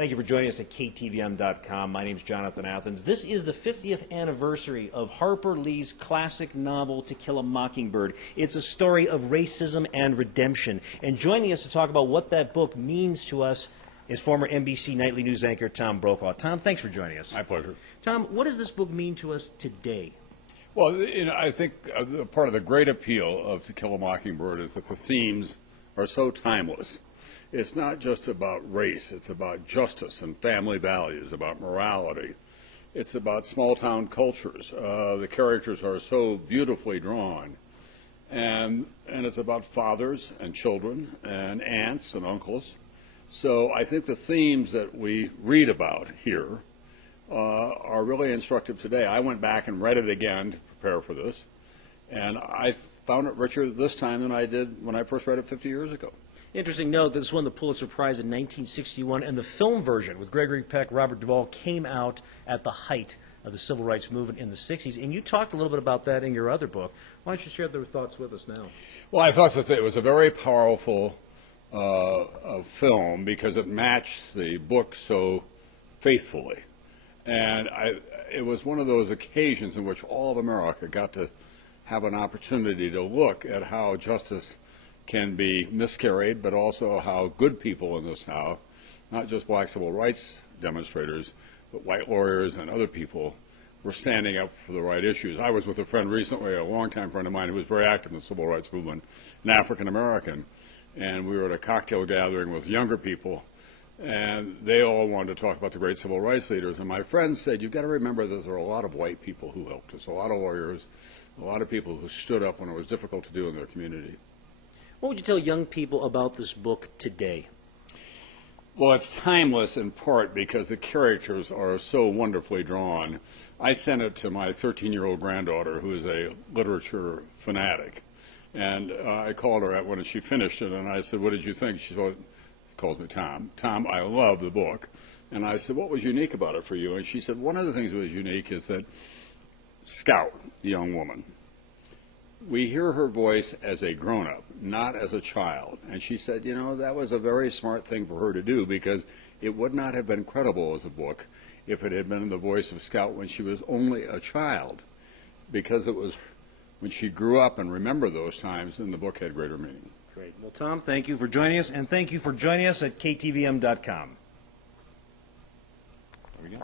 Thank you for joining us at KTVM.com. My name is Jonathan Athens. This is the 50th anniversary of Harper Lee's classic novel, To Kill a Mockingbird. It's a story of racism and redemption. And joining us to talk about what that book means to us is former NBC Nightly News anchor Tom Brokaw. Tom, thanks for joining us. My pleasure. Tom, what does this book mean to us today? Well, I think part of the great appeal of To Kill a Mockingbird is that the themes are so timeless. It's not just about race. It's about justice and family values, about morality. It's about small-town cultures. The characters are so beautifully drawn. And it's about fathers and children and aunts and uncles. So I think the themes that we read about here are really instructive today. I went back and read it again to prepare for this, and I found it richer this time than I did when I first read it 50 years ago. Interesting note, this won the Pulitzer Prize in 1961, and the film version with Gregory Peck, Robert Duvall came out at the height of the civil rights movement in the 60s, and you talked a little bit about that in your other book. Why don't you share their thoughts with us now? Well, I thought that it was a very powerful film because it matched the book so faithfully. And it was one of those occasions in which all of America got to have an opportunity to look at how justice can be miscarried, but also how good people in the South, not just black civil rights demonstrators, but white lawyers and other people, were standing up for the right issues. I was with a friend recently, a longtime friend of mine who was very active in the civil rights movement, an African American, and we were at a cocktail gathering with younger people, and they all wanted to talk about the great civil rights leaders. And my friend said, you've got to remember that there are a lot of white people who helped us, a lot of lawyers, a lot of people who stood up when it was difficult to do in their community. What would you tell young people about this book today? Well, it's timeless in part because the characters are so wonderfully drawn. I sent it to my 13-year-old granddaughter, who is a literature fanatic. And I called her when she finished it, and I said, what did you think? She calls me Tom. Tom, I love the book. And I said, what was unique about it for you? And she said, one of the things that was unique is that Scout, the young woman, we hear her voice as a grown-up, not as a child. And she said, you know, that was a very smart thing for her to do because it would not have been credible as a book if it had been the voice of Scout when she was only a child, because it was when she grew up and remembered those times, then the book had greater meaning. Great. Well, Tom, thank you for joining us, and thank you for joining us at KTVM.com. There we go.